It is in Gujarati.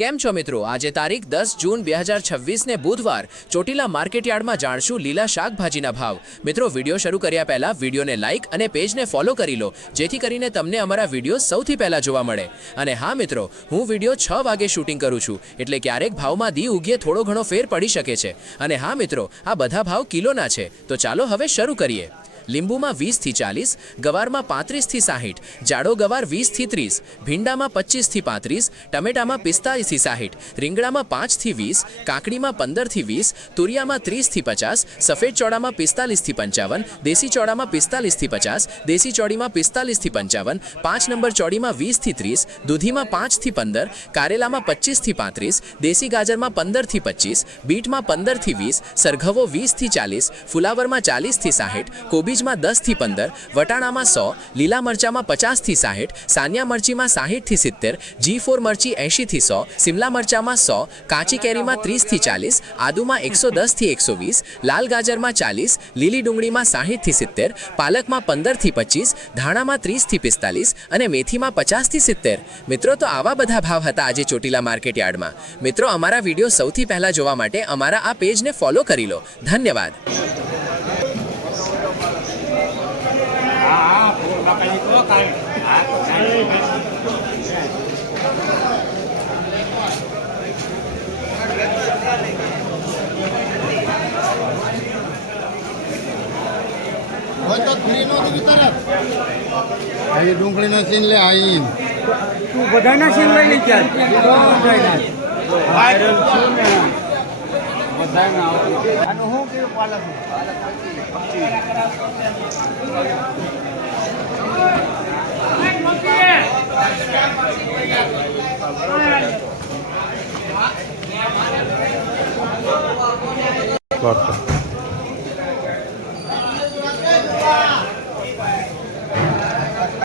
કેમ છો મિત્રો? આજે તારીખ 10 જૂન 2026 ને બુધવાર ચોટીલા માર્કેટયાર્ડમાં જાણશું લીલા શાકભાજીના ભાવ। મિત્રો વિડિયો શરૂ કર્યા પહેલા વિડિયોને લાઇક અને પેજને ફોલો કરી લો જેથી કરીને તમને અમારા વિડિયો સૌથી પહેલા જોવા મળે। અને હા મિત્રો, હું વિડિયો 6 વાગે શૂટિંગ કરું છું એટલે ક્યારેક ભાવમાં દી ઉગીએ થોડો ઘણો ફેર પડી શકે છે। અને હા મિત્રો, આ બધા ભાવ કિલોના છે, તો ચાલો હવે શરૂ કરીએ। લીંબુમાં 20 થી 40, ગવારમાં 35 થી 60, જાડો ગવાર 20 થી 30, ભીંડામાં 25 થી 35, ટમેટામાં 45 થી 60, રીંગણામાં 5 થી 20, કાકડીમાં 15 થી 20, તુરિયામાં 30 થી 50, સફેદ ચોળામાં 45 થી 55, દેશી ચોળામાં 45 થી 50, દેશી ચોળીમાં 45 થી 55, 5 નંબર ચોળીમાં 20 થી 30, દૂધીમાં 5 થી 15, કારેલામાં 25 થી 35, દેશી ગાજરમાં 15 થી 25, બીટમાં 15 થી 20, સરઘવો 20 થી 40, ફુલાવરમાં 40 થી 60, કોબીજ 10 થી 15, વટાણામાં 100, લીલા મરચામાં 50 થી 60, સાનિયા મરચીમાં 60 થી 70, G4 મરચી 80 થી 100, સિમલા મરચામાં 100, કાચી કેરીમાં 30 થી 40, આદુમાં 110 થી 120, લાલ ગાજરમાં 40, લીલી ડુંગળીમાં 60 થી 70, પાલકમાં 15 થી 25, ધાણામાં 30 થી 45 અને મેથીમાં 50 થી 70। મિત્રો, તો આવા બધા ભાવ હતા આજે ચોટીલા માર્કેટયાર્ડમાં। મિત્રો, અમારા વિડીયો સૌથી પહેલા જોવા માટે અમારા આ પેજને ફોલો કરી લો। ધન્યવાદ। ડુંગળી ના સીન લે આવી તું બધાના સીન લઈ લઈ ચાલ બધાના